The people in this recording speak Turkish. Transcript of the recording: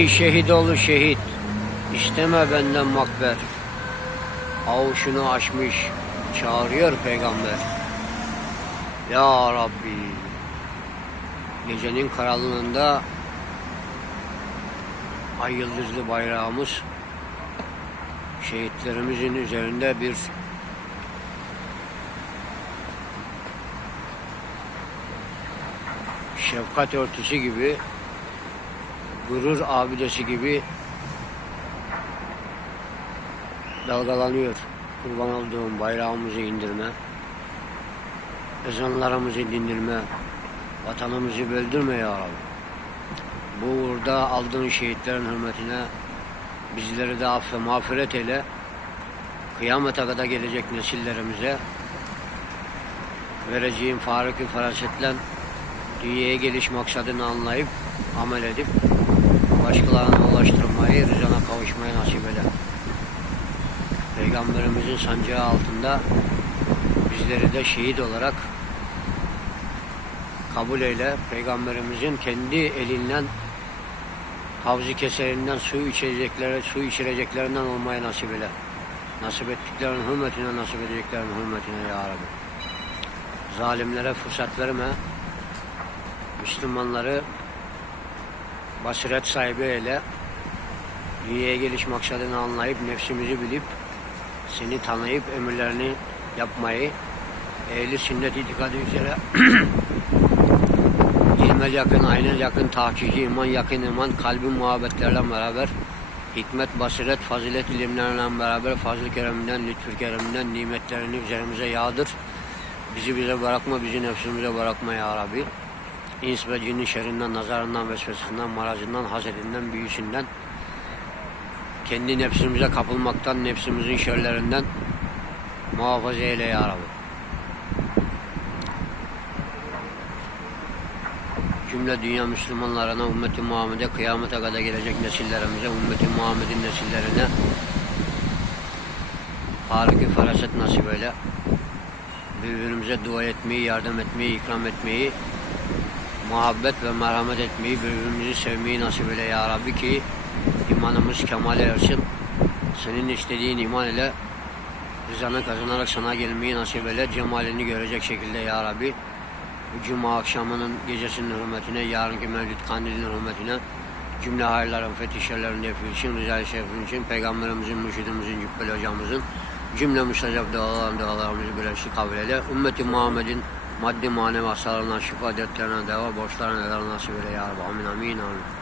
Ey şehit oğlu şehit, isteme benden makber. Avuşunu açmış, çağırıyor peygamber. Ya Rabbi, gecenin karanlığında ay yıldızlı bayrağımız şehitlerimizin üzerinde bir şefkat örtüsü gibi gurur abidesi gibi dalgalanıyor. Kurban olduğum bayrağımızı indirme, ezanlarımızı dindirme, vatanımızı böldürme ya Rabbi. Bu uğurda aldığın şehitlerin hürmetine bizleri de affe mağfiret eyle. Kıyamete kadar gelecek nesillerimize vereceğim farikı ferasetle dünyaya geliş maksadını anlayıp amel edip başkalarına ulaştırmayı, rızana kavuşmayı nasip eder. Peygamberimizin sancağı altında bizleri de şehit olarak kabul eyle. Peygamberimizin kendi elinden havzi keserinden su içecekleri, su içireceklerinden olmayı nasip eyle. Nasip ettiklerinin hürmetine, nasip edeceklerinin hürmetine ya Rabbi. Zalimlere fırsat verme. Müslümanları basiret sahibi eyle. Dünyaya geliş maksadını anlayıp, nefsimizi bilip, seni tanıyıp emirlerini yapmayı, ehli sünnet itikadı üzere ilmel yakın, aynel yakın, tahkiki iman, yakın iman, kalbin muhabbetlerle beraber hikmet, basiret, fazilet ilimlerle beraber fazl-ı kereminden, lütfü kereminden nimetlerini üzerimize yağdır. Bizi bize bırakma, bizi nefsimize bırakma ya Rabbi. İns ve cinnin şerrinden, nazarından, vesvesesinden, marazından, hasedinden, büyüsünden, kendi nefsimize kapılmaktan, nefsimizin şerlerinden muhafaza eyle ya Rabbi. Cümle dünya Müslümanlarına, ümmeti Muhammed'e, kıyamete kadar gelecek nesillerimize, ümmeti Muhammed'in nesillerine farikı feraset nasip eyle. Birbirimize dua etmeyi, yardım etmeyi, ikram etmeyi, muhabbet ve merhamet etmeyi, birbirimizi sevmeyi nasip eyle ya Rabbi ki imanımız kemale ersin. Senin istediğin iman ile rızanı kazanarak sana gelmeyi nasip eyle. Cemalini görecek şekilde ya Rabbi. Cuma akşamının gecesinin hürmetine, yarınki mevlid kandilinin hürmetine cümle hayırların, fetişlerinin defi için, rızayı şerifin için, Peygamberimizin, mürşidimizin, cübbeli hocamızın cümle müstecap duaların dualarımızı birleşik kabul eyle. Ümmeti Muhammed'in maddi manevi hastalarından şifa, dertlerine deva, borçlarına eder nasip eyle ya Rabbi. Amin amin amin.